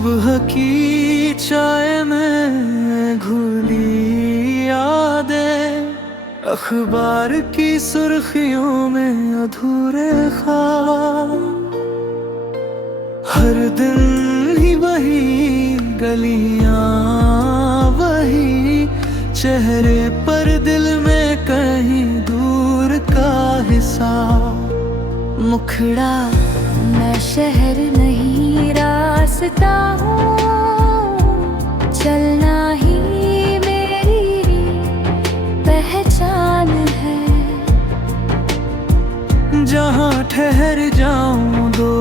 सुबह की चाय में घुली यादें, अखबार की सुर्खियों में अधूरे ख्वाब। हर दिन ही वही गलियां, वही चेहरे पर दिल में कहीं दूर का हिसाब। मुखड़ा मैं शहर नहीं रास्ता हूँ, चलना ही मेरी पहचान है। जहाँ ठहर जाऊं दो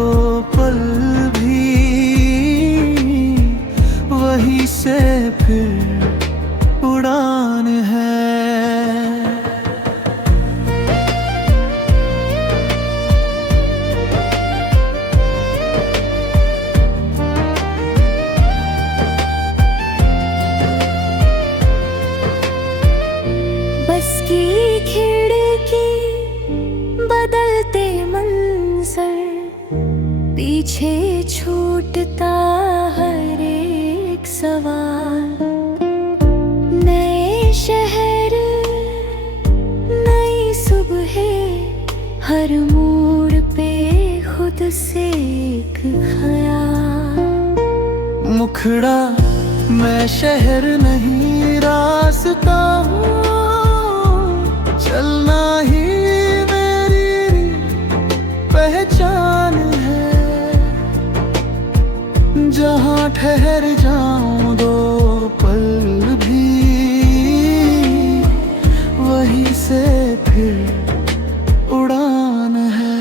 पल भी, वहीं से फिर उड़ान है। बस की खिड़की बदलते मंजर, पीछे छूटता हर एक सवाल। नए शहर नई सुबह, हर मोड़ पे खुद से एक ख्याल। मुखड़ा मैं शहर नहीं रास्ता हूँ, चलना ही मेरी पहचान है। जहाँ ठहर जाऊं दो पल भी, वहीं से फिर उड़ान है।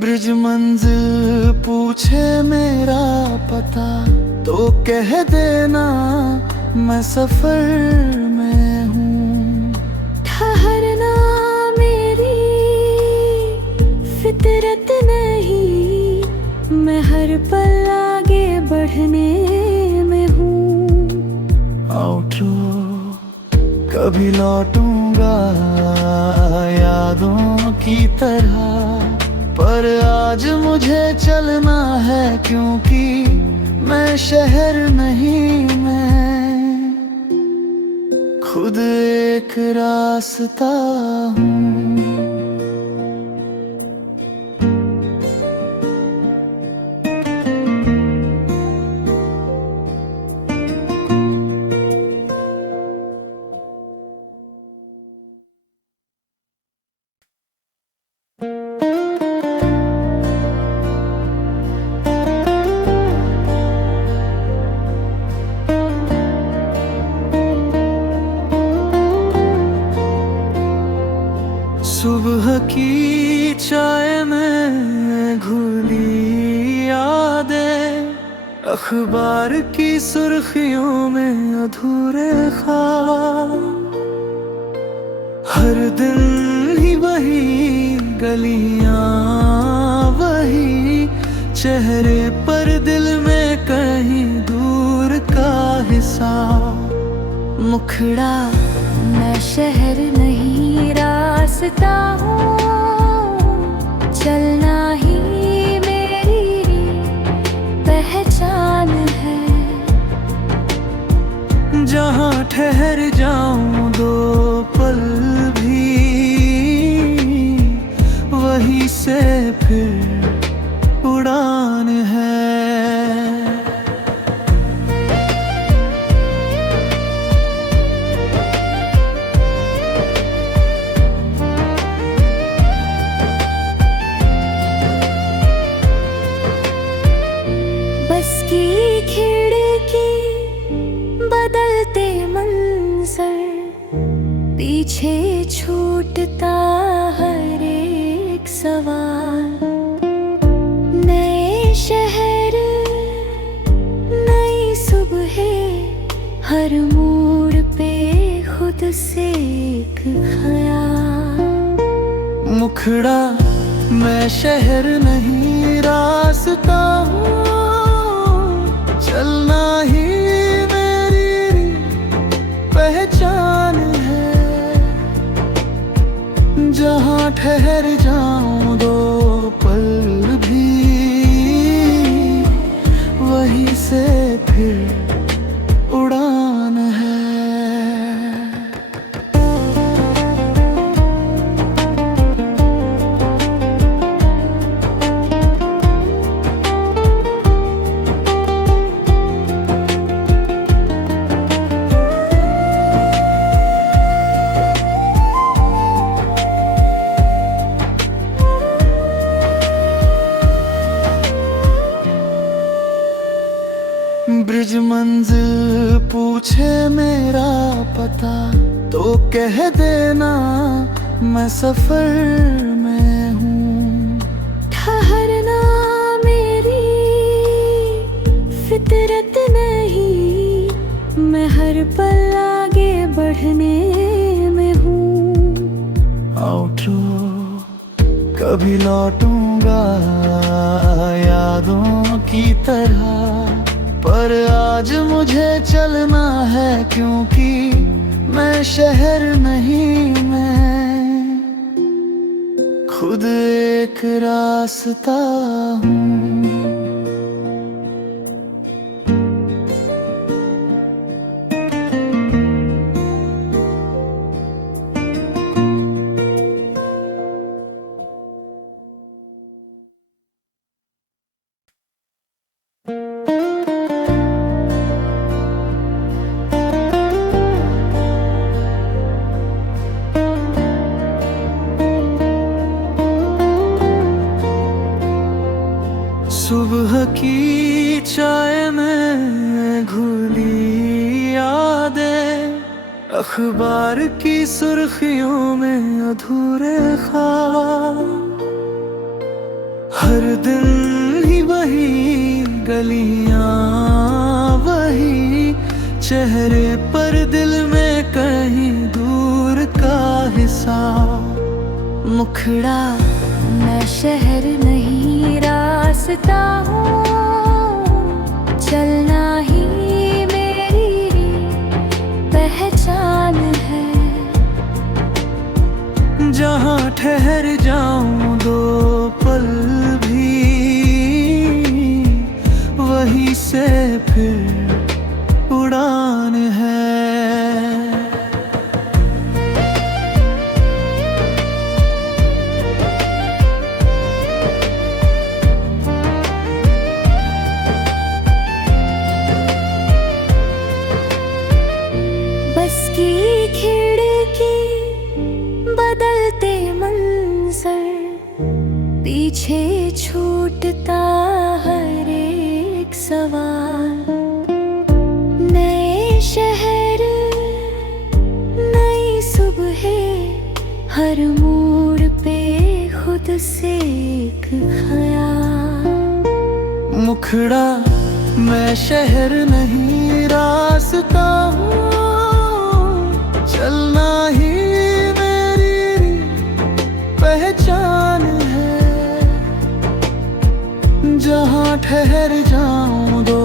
ब्रिज मंजिल पूछे मेरा पता, तो कह देना मैं सफर में हूँ। ठहरना मेरी फितरत नहीं, मैं हर पल आगे बढ़ने में हूँ। आउटरो कभी लौटूंगा यादों की तरह, पर आज मुझे चलना है, क्योंकि मैं शहर नहीं, मैं खुद एक रास्ता हूँ। सुबह की चाय में घुली यादें, अखबार की सुर्खियों में अधूरे ख्वाब। हर दिन ही वही गलियां, वही चेहरे पर दिल में कहीं दूर का हिसाब। मुखड़ा मैं शहर नहीं रास्ता हूँ, चलना ही मेरी पहचान है। जहाँ ठहर जाऊं दो पल भी, वहीं से फिर उड़ान है। बस की खिड़की बदलते मंजर, पीछे छूटता हर एक सवाल। नए शहर नई सुबह, हर मोड़ खुद से एक ख्याल। मुखड़ा मैं शहर नहीं रास्ता हूँ, चलना ही मेरी पहचान है। जहाँ ठहर जाऊं दो पल भी, वहीं से फिर उड़ान है। ब्रिज मंजिल पूछे मेरा पता, तो कह देना मैं सफर में हूँ। ठहरना मेरी फितरत नहीं, मैं हर पल आगे बढ़ने में हूँ। आउटरो कभी लौटूंगा यादों की तरह, पर आज मुझे चलना है क्योंकि मैं शहर नहीं, मैं खुद एक रास्ता हूँ। सुबह की चाय में घुली यादें, अखबार की सुर्खियों में अधूरे ख्वाब। हर दिन ही वही गलियां, वही चेहरे पर दिल में कहीं दूर का हिसाब। मुखड़ा मैं शहर नहीं रास्ता हूँ, चलना ही मेरी पहचान है। जहाँ ठहर जाऊं दो पल भी, वहीं से फिर उड़ान है। बस की खिड़की बदलते मंजर, पीछे छूटता हर एक सवाल। नए शहर नई सुबह, हर मोड़ पे खुद से एक ख्याल। मुखड़ा मैं शहर नहीं रास्ता हूँ, चलना ही मेरी पहचान है। जहाँ ठहर जाऊं दो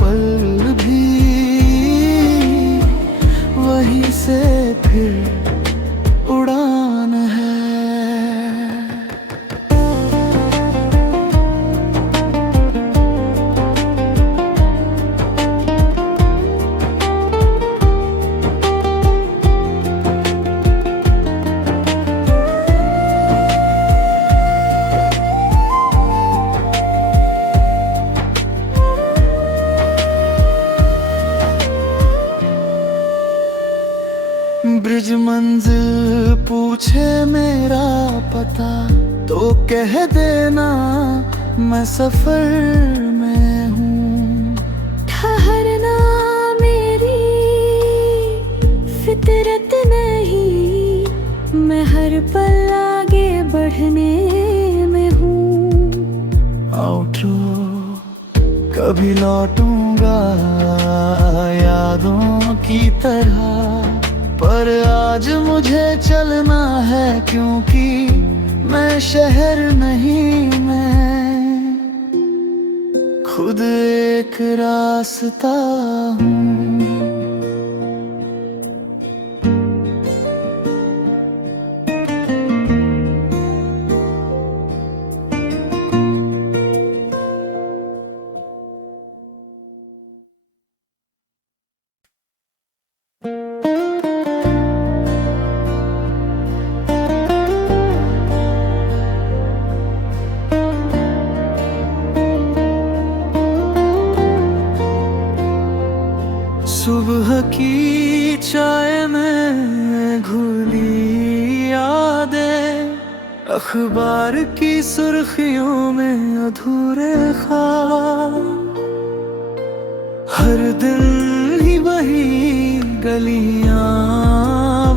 पल भी, वहीं से फिर उड़ान है। ब्रिज मंजिल पूछे मेरा पता, तो कह देना मैं सफर में हूँ। ठहरना मेरी फितरत नहीं, मैं हर पल आगे बढ़ने में हूँ। आउटरो कभी लौटूंगा यादों की तरह, पर आज मुझे चलना है क्योंकि मैं शहर नहीं, मैं खुद एक रास्ता हूँ। सुबह की चाय में घुली यादें, अखबार की सुर्खियों में अधूरे ख्वाब, हर दिन ही वही गलियां,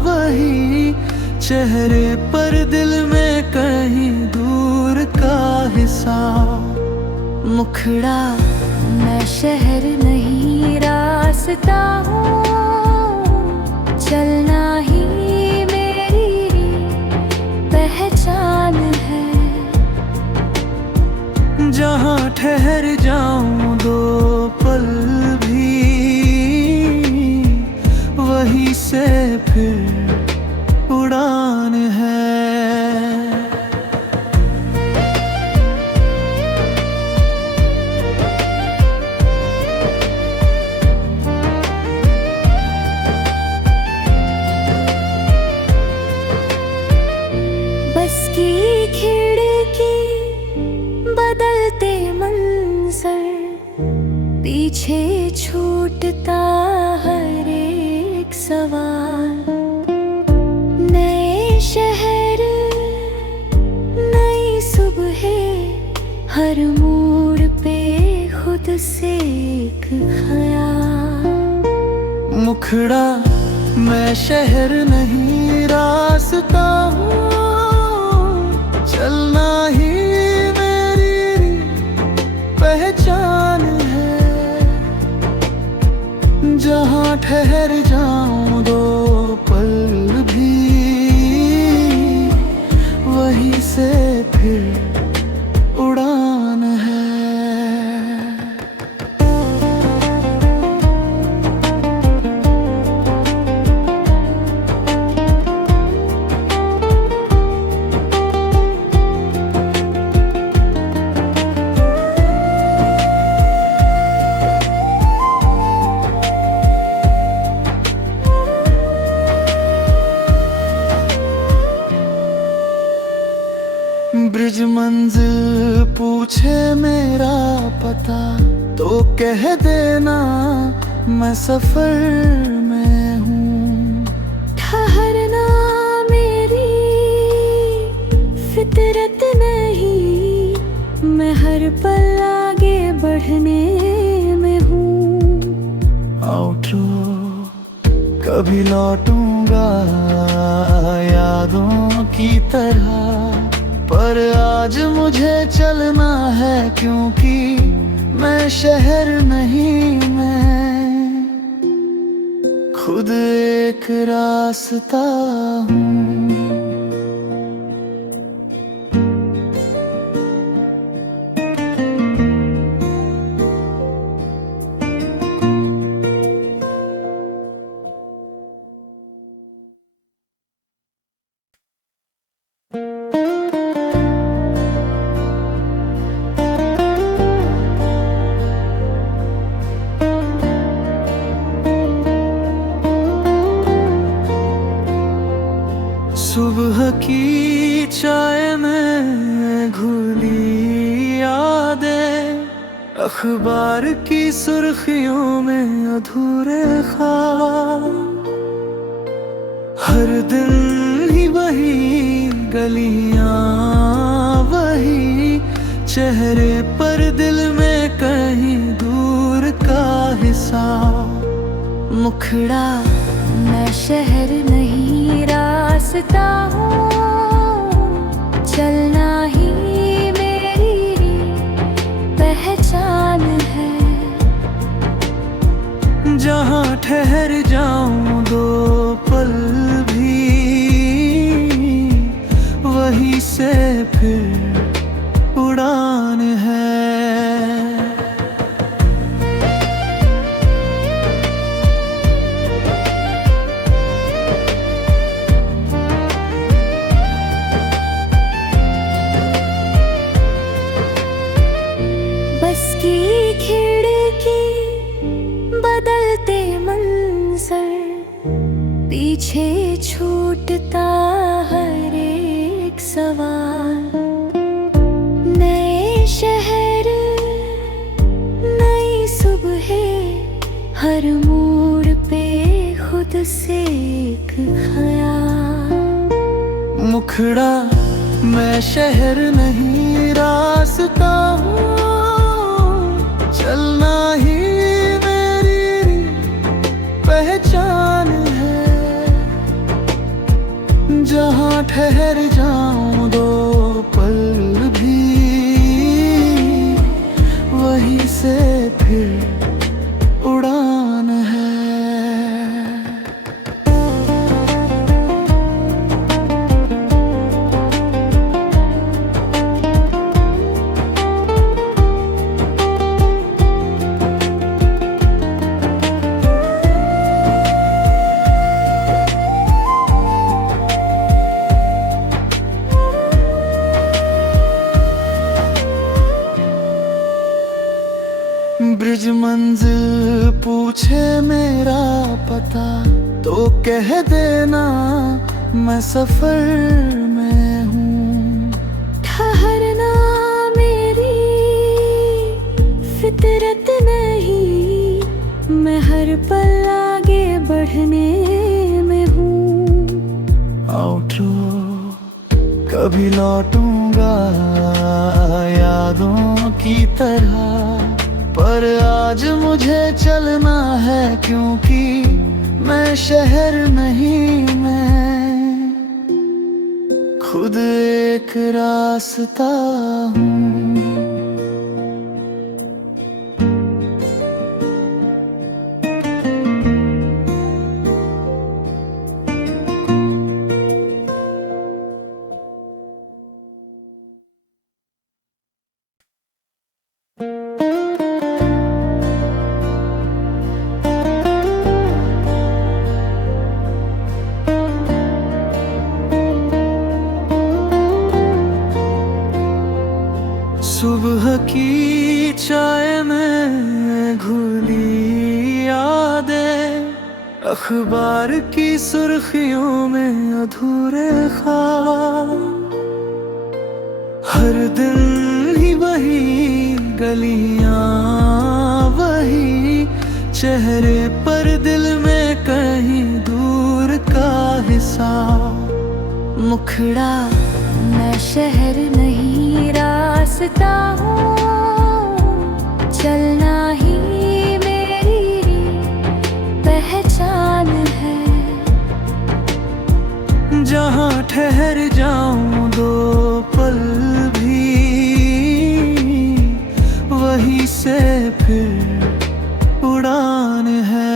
वही चेहरे पर दिल में कहीं दूर का हिसाब। मुखड़ा मैं शहर नहीं रास्ता हूँ, चलना ही मेरी पहचान है। जहाँ ठहर जाऊं दो पल भी, वहीं से फिर उड़ान है। बस की खिड़की बदलते मंजर, पीछे छूटता हर एक सवाल। नए शहर नई सुबह, हर मोड़ पे खुद से एक ख्याल। मुखड़ा मैं शहर नहीं रास्ता हूँ, चलना ही मेरी पहचान है। जहाँ ठहर जाऊं दो पल भी, वहीं से फिर उड़ान है। ब्रिज मंजिल पूछे मेरा पता, तो कह देना मैं सफर में हूँ। ठहरना मेरी फितरत नहीं, मैं हर पल आगे बढ़ने में हूँ। आउटरो कभी लौटूंगा यादों की तरह, पर आज मुझे चलना है क्योंकि मैं शहर नहीं, मैं खुद एक रास्ता हूँ। सुबह की चाय में घुली यादें, अखबार की सुर्खियों में अधूरे ख्वाब, हर दिन ही वही गलियां, वही चेहरे पर दिल में कहीं दूर का हिसाब। मुखड़ा मैं शहर नहीं रास्ता हूँ, चलना ही मेरी पहचान है। जहाँ ठहर जाऊं दो पल पीछे छूटता हर एक सवाल। नए शहर, नई सुबह, हर मोड़ पे खुद से एक ख्याल। मुखड़ा मैं शहर नहीं रास्ता हूँ, चलना ही मेरी पहचान है। जहाँ ठहर जाऊं दो पल भी, वहीं से फिर उड़ान है। ब्रिज मंजिल पूछे मेरा पता, तो कह देना मैं सफर में हूँ। ठहरना मेरी फितरत नहीं, मैं हर पल आगे बढ़ने में हूँ। आउटरो कभी लौटूंगा यादों की तरह, पर आज मुझे चलना है क्योंकि मैं शहर नहीं, मैं खुद एक रास्ता हूँ। सुबह की चाय में घुली यादें, अखबार की सुर्खियों में अधूरे ख्वाब। हर दिन ही वही गलियां, वही चेहरे पर दिल में कहीं दूर का हिसाब। मुखड़ा मैं शहर नहीं रास्ता हूँ, चलना ही मेरी पहचान है। जहाँ ठहर जाऊं दो पल भी, वहीं से फिर उड़ान है।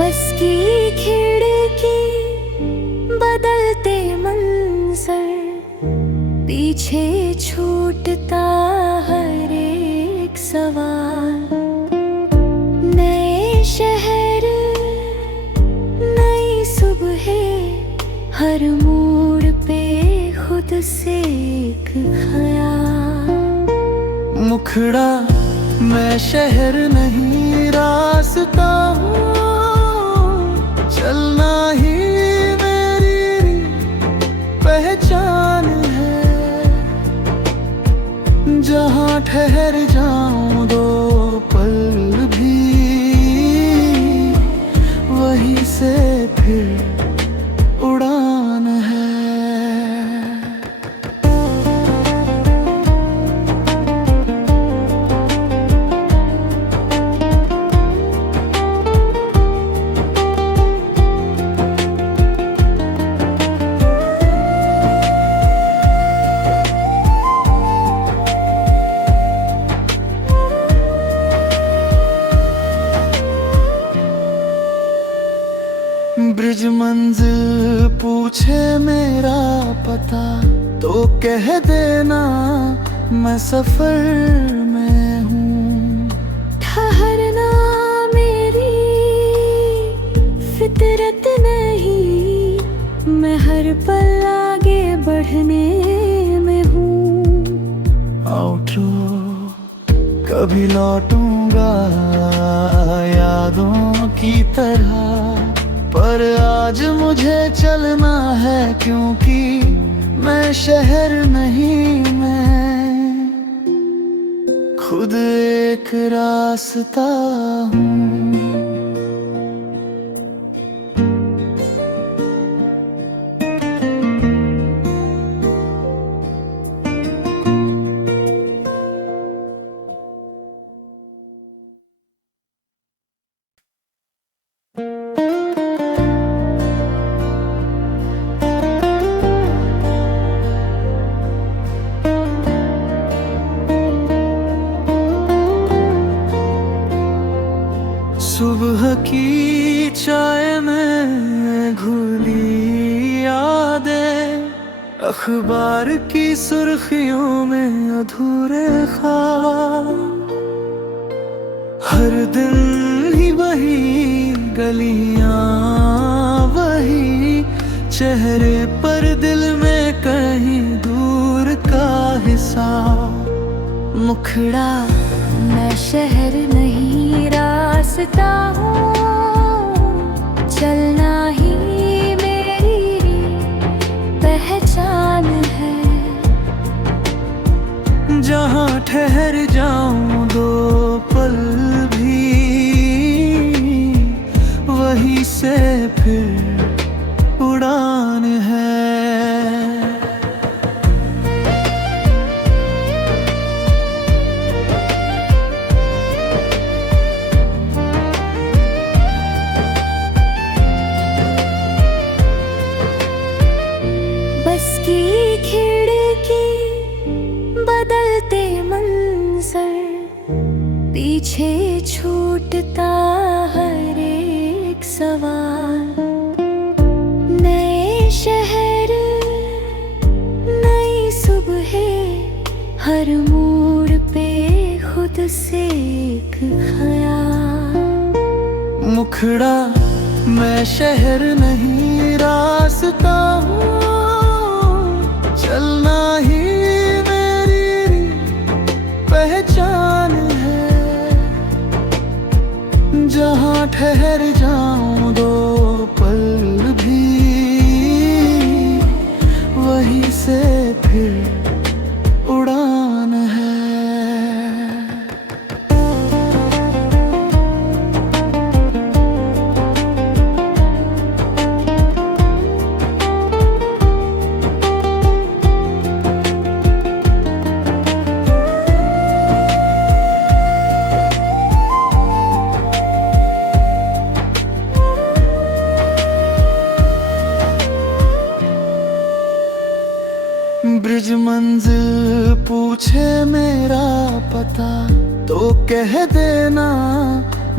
बस की खिड़की, बदलते मंजर, पीछे छूटता हर एक सवाल। नए शहर, नई सुबह, हर मोड़ पे खुद से एक ख्याल। मुखड़ा मैं शहर नहीं रास्ता हूँ, चलना ही मेरी पहचान है। जहाँ ठहर जाऊं दो पल भी, वहीं से फिर उड़ान है। ब्रिज मंजिल पूछे मेरा पता, तो कह देना मैं सफर में हूँ। ठहरना मेरी फितरत नहीं, मैं हर पल आगे बढ़ने में हूँ। आउटरो कभी लौटूंगा यादों की तरह, पर आज मुझे चलना है क्योंकि मैं शहर नहीं, मैं खुद एक रास्ता हूँ। सुबह की चाय में घुली यादें, अखबार की सुर्खियों में अधूरे ख्वाब, हर दिन ही वही गलियां, वही चेहरे पर दिल में कहीं दूर का हिसाब। मुखड़ा मैं शहर नहीं रास्ता हूँ, चलना ही मेरी पहचान है। जहाँ ठहर जाऊं दो पल भी, वहीं से फिर उड़ान है। बस की खिड़की बदलते मंजर, पीछे छूटता हर एक सवाल। नए शहर नई सुबह, हर मोड़ पे खुद से एक ख्याल। मुखड़ा मैं शहर नहीं रास्ता हूँ, चलना ही मेरी पहचान है। जहाँ ठहर जाऊं दो पल भी, वहीं से फिर उड़ान है। ब्रिज मंजिल पूछे मेरा पता, तो कह देना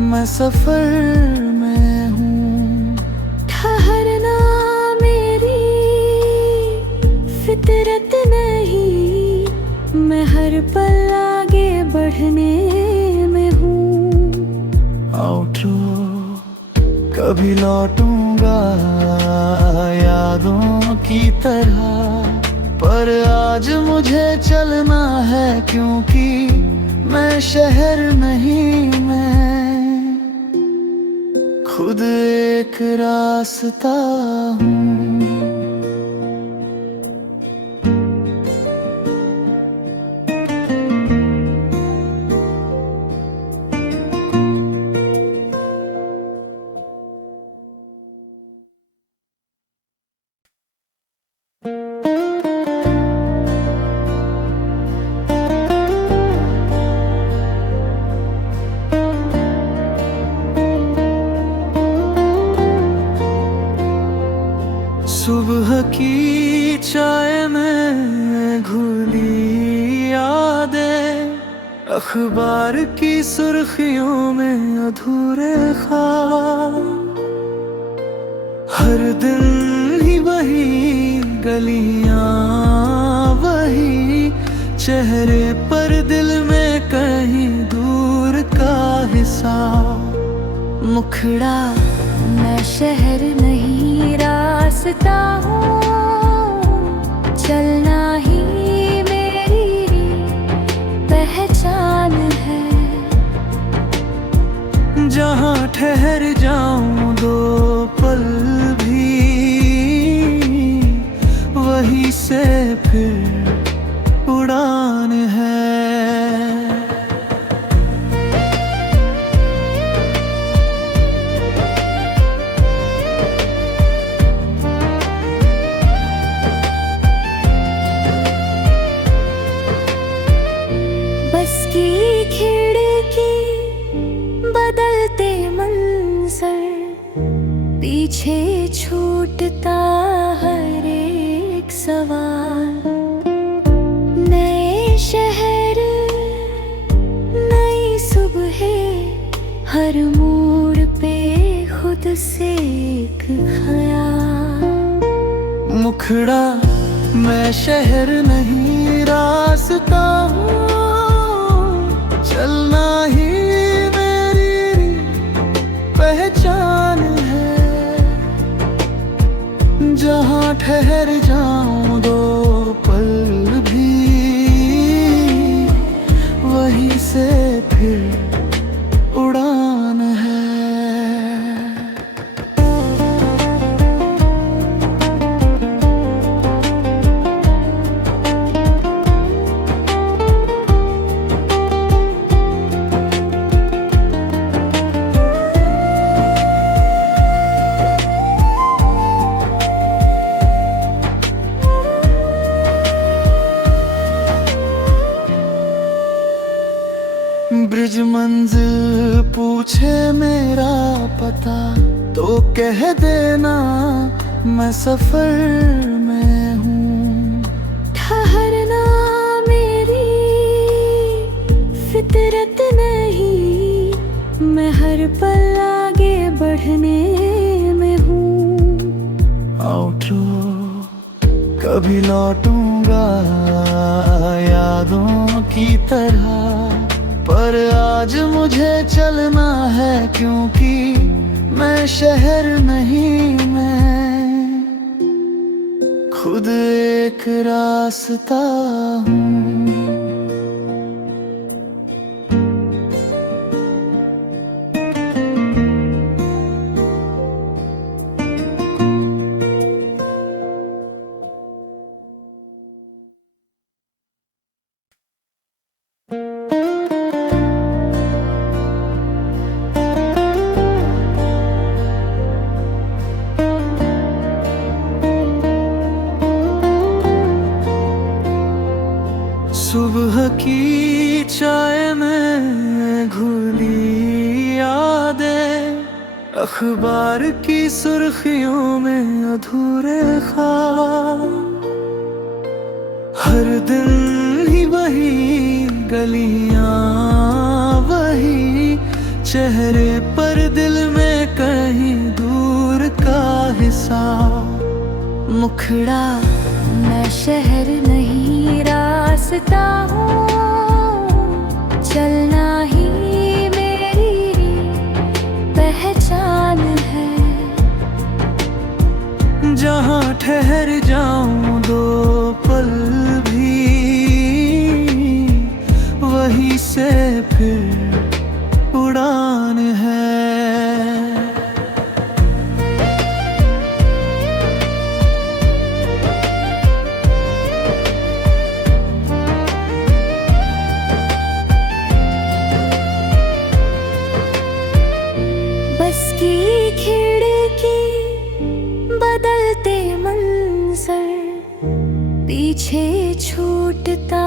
मैं सफर में हूँ। ठहरना मेरी फितरत नहीं, मैं हर पल आगे बढ़ने में हूँ। आउटरो कभी लौटूंगा यादों की तरह, पर आज मुझे चलना है क्योंकि मैं शहर नहीं, मैं खुद एक रास्ता हूँ। सुबह की चाय में घुली यादें, अखबार की सुर्खियों में अधूरे ख्वाब, हर दिन ही वही गलियां, वही चेहरे पर दिल में कहीं दूर का हिसाब। मुखड़ा मैं शहर नहीं रास्ता रास्ता हूँ, चलना ही मेरी पहचान है। जहाँ ठहर जाऊं दो पल भी, वहीं से फिर उड़ान है। बस की खिड़की, बदलते मंजर, पीछे छूटता हर एक सवाल। नए शहर, नई सुबह, हर मोड़ पे खुद से एक ख्याल। मुखड़ा मैं शहर नहीं रास्ता हूँ, चलना ही मेरी पहचान है। जहाँ ठहर जाऊं दो पल भी, वहीं से फिर उड़ान है। ब्रिज मंजिल पूछे मेरा पता, तो कह देना मैं सफर में हूँ। ठहरना मेरी फितरत नहीं, मैं हर पल आगे बढ़ने में हूँ। आउटरो कभी लौटूंगा यादों की तरह, पर आज मुझे चलना है, क्योंकि मैं शहर नहीं, मैं खुद एक रास्ता हूँ। सुबह की चाय में घुली यादें, अखबार की सुर्खियों में अधूरे ख्वाब। हर दिन ही वही गलियां, वही चेहरे पर दिल में कहीं दूर का हिसाब। मुखड़ा मैं शहर नहीं रास्ता हूँ, चलना ही मेरी पहचान है। जहाँ ठहर जाऊं दो पल भी, वहीं से फिर उड़ान है। बस की खिड़की, बदलते मंजर, पीछे छूटता